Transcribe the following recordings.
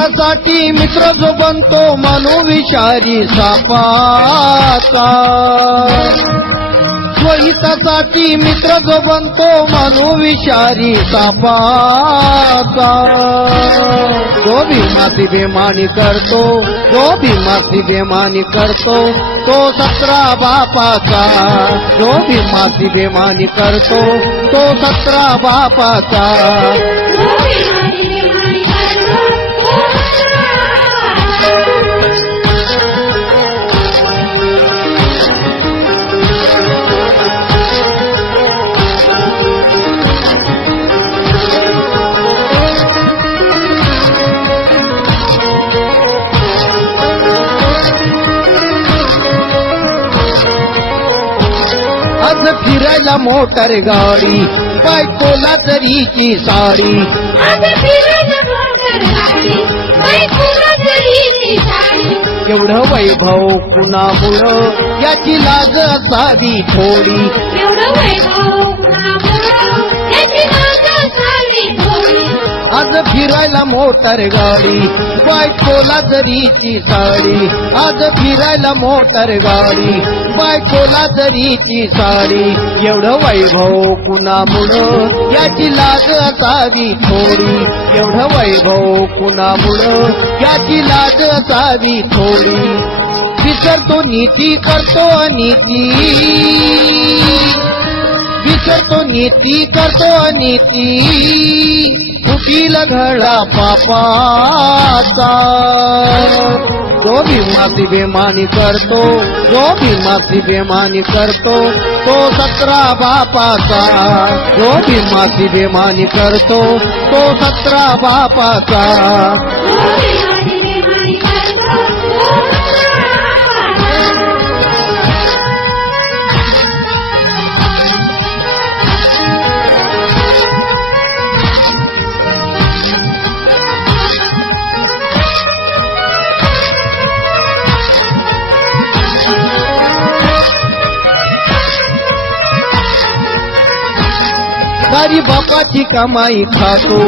स्वहितासाठी मित्र जो बनतो मनोविषारी सापाचा, स्वहितासाठी मित्र जो बनतो मनोविषारी सापाचा, जो भीमाची बेमानी करतो, जो भीमाची बेमानी करतो तो 17 बापाचा, जो भीमाची बेमानी करतो तो 17 बापाचा. आज फिरायला मोटर गाडी, बायकोला तरीची साडी, आज फिरायला मोटर गाडी, बायकोला तरीची साडी. एवढं वैभव कुणामुळं याची लाज असावी थोडी, एवढं वैभव कुणामुळं याची लाज असावी थोडी. आज फिरायला मोटर गाडी, बायकोला जरीची साडी, आज फिरायला मोटर गाडी, बायकोला जरीची साडी. एवढं वैभव कुणामुळं याची लाज असावी थोडी, एवढं वैभव कुणामुळं याची लाज असावी थोडी. विसरतो नीती करतो अनीती, विसरतो नीती करतो अनीती, फुटील घडा पापाचा. जो भीमाची बेमानी करतो, जो भीमाची बेमानी करतो तो 17 बापाचा, जो भीमाची बेमानी करतो तो 17 बापाचा. सारी बापाची कमाई खातो,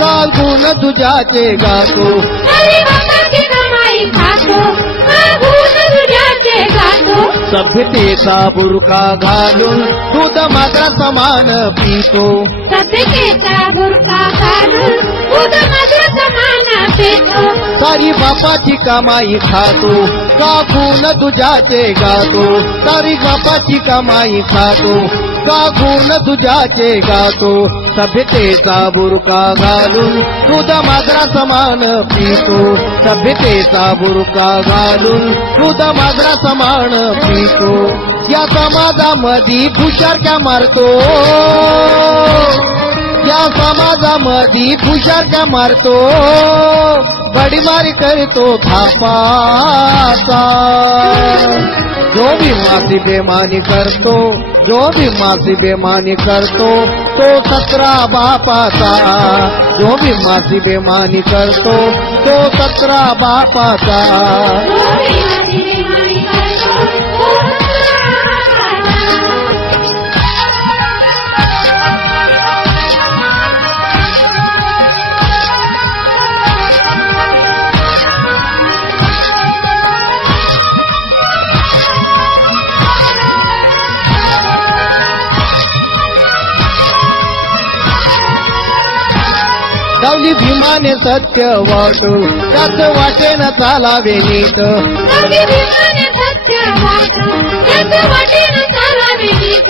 कागून तुझ्याचे गातो, सारी बापाची कमाई खातो, कागून तुझ्याचे गातो. सभ्यतेचा बुरका घालून दूध मात्रा समान पितो, सभ्यतेचा बुरका घालून दूध मात्र समान पितो. सारी बापाची कमाई खातो, कागून तुझ्याचे गातो, सारी बापाची कमाई खातो, कागून तुझ्याचे गातो. सभ्यतेचा बुरका घालून दूध मात्रा समान पितो, सभ्यतेचा बुरका घालून दूध मात्रा समान पितो. या समाजामध्ये फुशारक्या मारतो, या समाजामध्ये फुशारक्या मारतो, बडीमारी करतो थापाचा. जो भीमाची बेमानी करतो, जो भीमाची बेमानी करतो तो 17 बापाचा, जो भीमाची बेमानी करतो तो 17 बापाचा. गावली भीमाने सत्य वाट, त्याच वाटेन चालावे नीट, गावली भीमाने सत्य वाट, त्याच वाटेन चालावे नीट.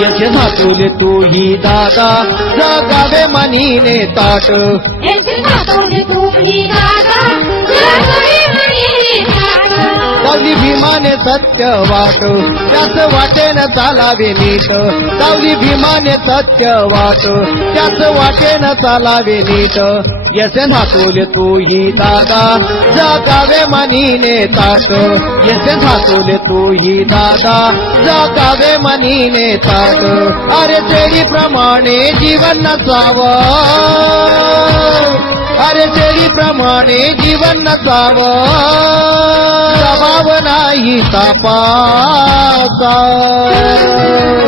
यश धातुले तूही दादा, जगावे मनीने ताट, यश धातुले तूही दादा, जगावे मनीने ताट. गावली भीमाने सत्य वाट, त्याच वाटेन चालावे नीट, गावली भीमाने सत्य वाट, त्याच वाटेन चालावे नीट. यश धातुले तूही दादा, जगावे मनीने ताट, यश धातुले तूही दादा, जगावे मनीने ताट. अरे तेरी प्रमाणे जीवन नसावं, अरे शेळीप्रमाणे जीवन नसावं, स्वभाव नाही तापाचा.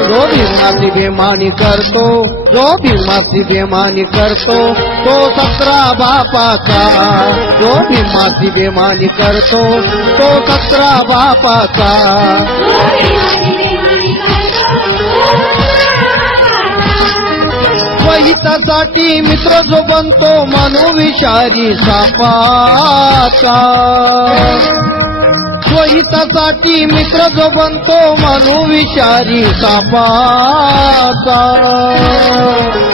जो भीमाची बेमानी करतो, जो भीमाची बेमानी करतो, तो 17 बापाचा. जो भीमाची बेमानी करतो, तो 17 बापाचा. हितासाठी मित्र जो बनतो म्हणू विषारी सापाचा. स्वहितासाठी मित्र जो बनतो म्हणू विषारी सापाचा.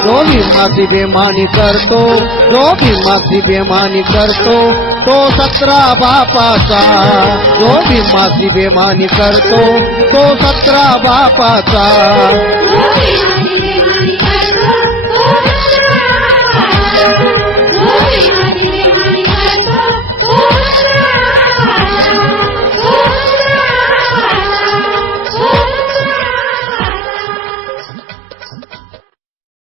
जो भीमाची बेमानी करतो, जो भीमाची बेमानी करतो, तो 17 बापाचा. जो भीमाची बेमानी करतो, तो 17 बापाचा.